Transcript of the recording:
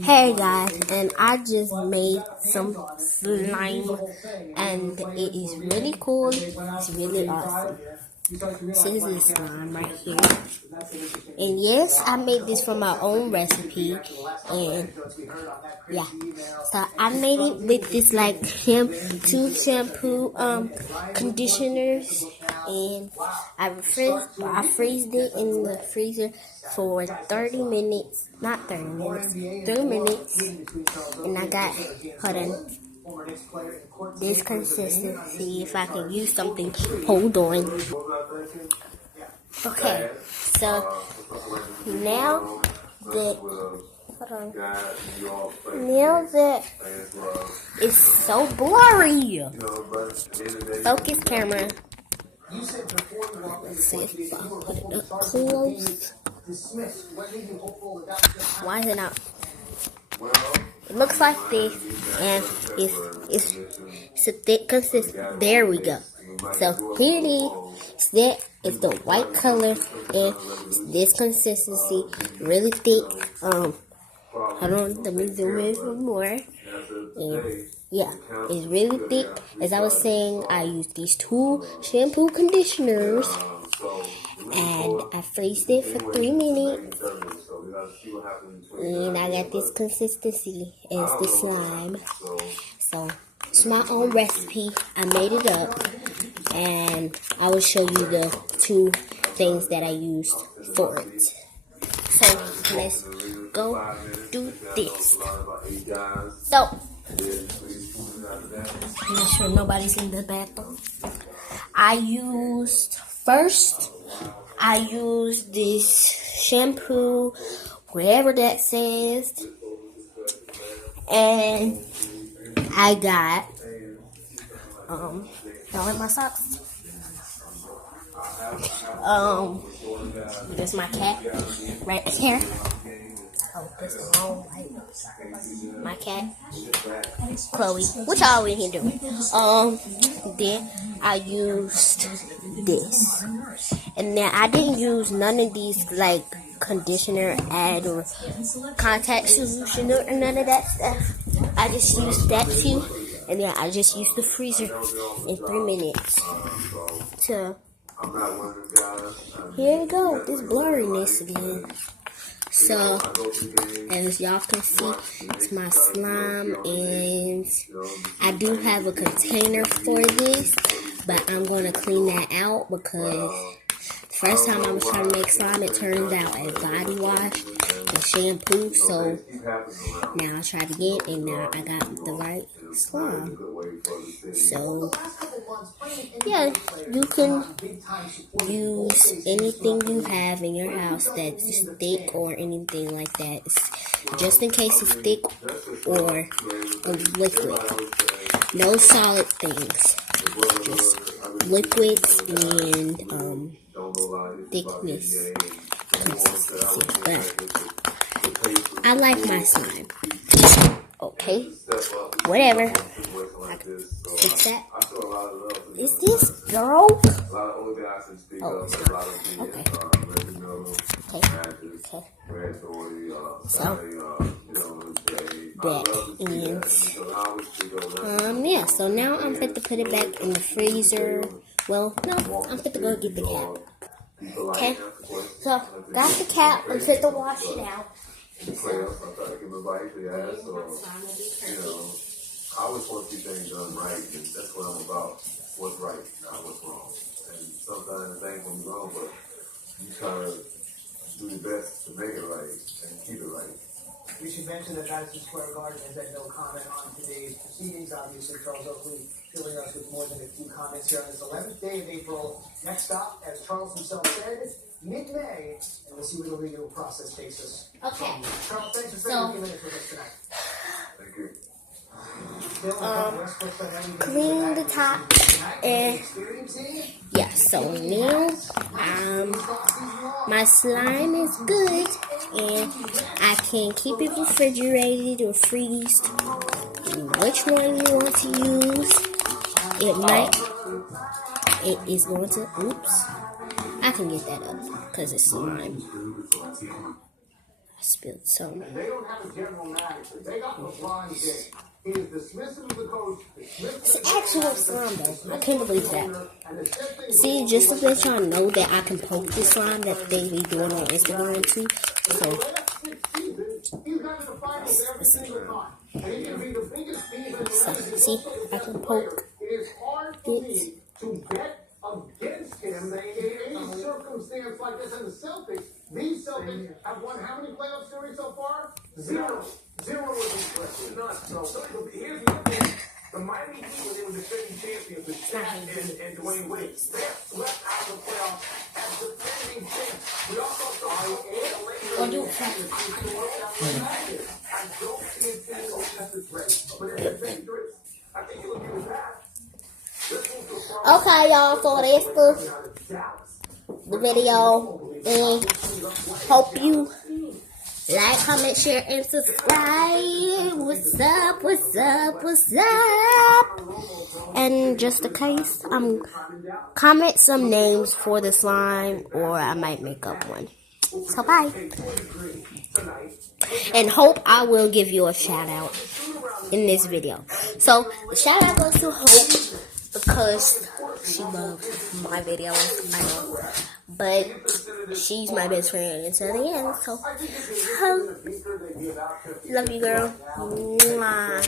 Hey guys, and I just made some slime and it is really cool. It's really awesome. So this is slime right here. And yes, I made this from my own recipe. And yeah, so I made it with this like two shampoo conditioners, and I freezed it in the freezer for 30 minutes, not 30 minutes, 3 minutes, and I got, hold on, this consistency. If I can use something, hold on. Okay, so now that, hold on, now that it's so blurry. Focus camera. Let's see if I put it up close. Why is it not? It looks like this, and it's a thick consistency. There we go. So here it is. That is the white color, and it's this consistency, really thick. Hold on, let me zoom in some more. And yeah, it's really thick. As I was saying, I used these two shampoo conditioners, and I freezed it for 3 minutes. And I got this consistency as the slime. So it's my own recipe. I made it up, and I will show you the two things that I used for it. So let's go do this. So I'm not sure nobody's in the bathroom. I used this shampoo, wherever that says, and I got y'all like my socks? There's my cat right here. Oh, that's the wrong light. My cat, Chloe. What y'all in here doing? Then I used this, and then I didn't use none of these like conditioner, add, or contact solution or none of that stuff. I just used that too, and then I just used the freezer in 3 minutes. So here we go. This blurriness again. So, as y'all can see, it's my slime, and I do have a container for this, but I'm going to clean that out because the first time I was trying to make slime, it turned out as body wash and shampoo. So now I tried again, and now I got the right slime. So yeah, you can use anything you have in your house that's thick or anything like that, just in case it's thick or a liquid. No solid things, just liquids and thickness, consistency. But I like my slime. Okay, whatever. I can fix that. Is this broke? Oh, it's not. Okay. So that ends. Yeah. So now I'm fit to put it back in the freezer. Well, no, I'm fit to go get the cat. Okay. So got the cat. I'm fit to wash it out. I always want to keep things done right, and that's what I'm about. What's right, not what's wrong. And sometimes things will be wrong, but you try to do your best to make it right and keep it right. We should mention that Madison Square Garden has had no comment on today's proceedings. Obviously, Charles Oakley filling us with more than a few comments here on this 11th day of April. Next stop, as Charles himself said, mid-May, and we'll see where the legal process takes us. Okay. Charles, thanks for spending a few minutes with us tonight. Thank you. Clean the top, and yeah, so now my slime is good, and I can keep it refrigerated or freezed. Which one you want to use? It is going to, oops, I can get that up because it's slime. spilled some. And they don't have a general manager. They got LeBron James. He is dismissive of the coach. It's actual slime though. I can't believe that. See, just to let y'all know that I can poke this slime that they be doing on Instagram too. So, see, I can poke it. To bet against him in any circumstance like this in the Celtics. These Celtics have won how many playoff series so far? Zero. Zero is impressive. So here's the thing. The Miami Heat, when they were defending champions with Shaq and Dwayne Wade, they swept out of the playoffs as defending champs. We also saw the Lakers. I don't see it being a contested race, but if it's dangerous, I think you'll agree with that. Okay, y'all, so that's the video, and hope you like, comment, share, and subscribe. What's up, what's up, what's up? And just in case, comment some names for the slime, or I might make up one. So bye. And hope I will give you a shout out in this video. So the shout out goes to Hope, because she loves my videos, I know, but she's my best friend until the end, so, love you, girl. Mwah.